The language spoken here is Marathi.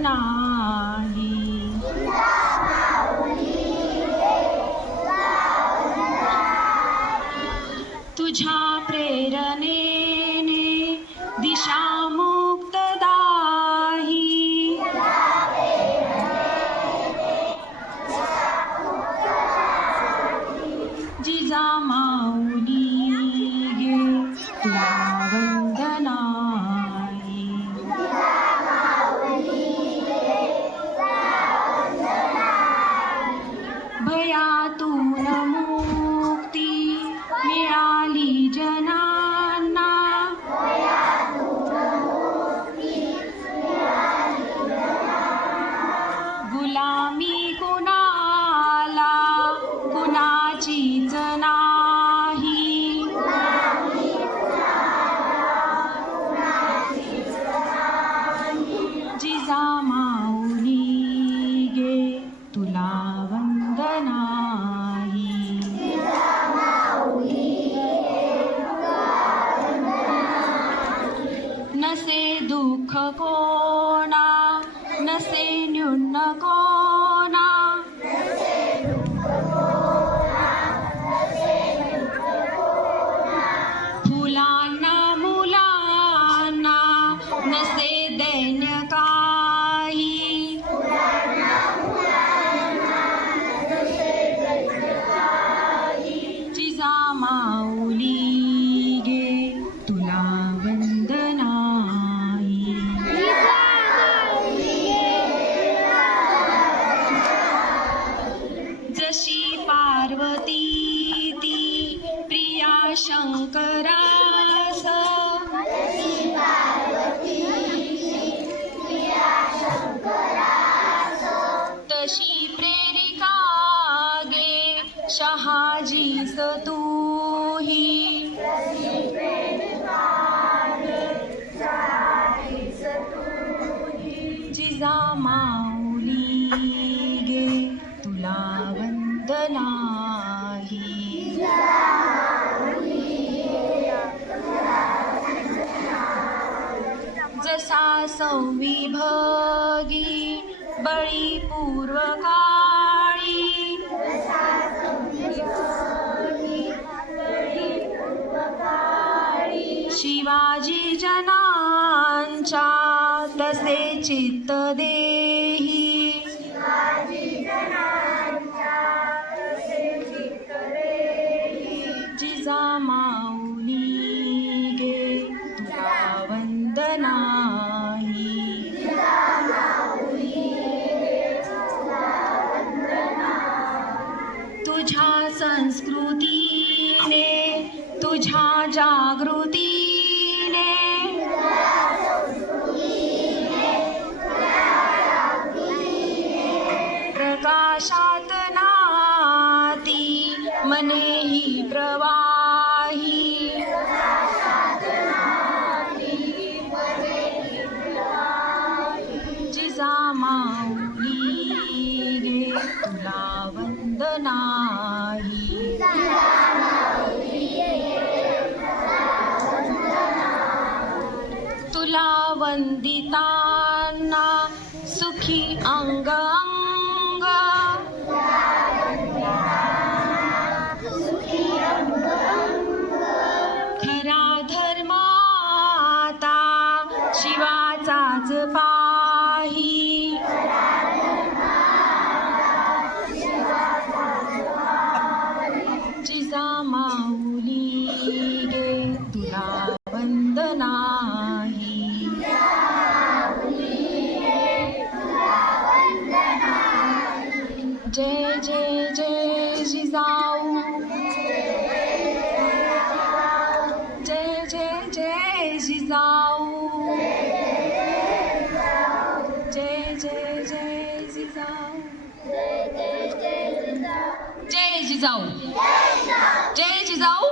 नाही. तुझ्या प्रेरणेने दिशा मुक्तदाही. जिजामाऊली गे तुला वंदनाही. भयातून मुक्ती मिळाली जनांना. गुलामी कुणाला कुणाचीच नाही. जिजामाऊली गे तुला वंदनाही. नसे दुःख कोणा नसे न्यून कोणा. फुलांना मुलांना नसे दैन्य काही. जिजामाऊली गे तुला वंदनाही. जशी पार्वती ती प्रिया शंकरास. तशी प्रेरिका गे शहाजीस तूही. जिजामाऊली गे तुला वंदनाही. जसा संविभगी बळी पूर्वकाळी. शिवाजी जनांच्या तसे चित्त देही. जिजामाऊली गे तुला वंदनाही. तुझ्या संस्कृतीने तुझ्या जागृतीने प्रकाशात नाती मनेही प्रवाही. जिजामाऊली गे तुला वंदनाही. तुला वंदितांना सुखी अंग अंग. खरा धर्म आता शिवाचाच पाही. जिजामाऊली गे तुला वंदनाही. जय जय जय जिजाऊ. जय जय जय जिजाऊ. जय जय जय जिजाऊ. जय जिजाऊ. जय जिजाऊ.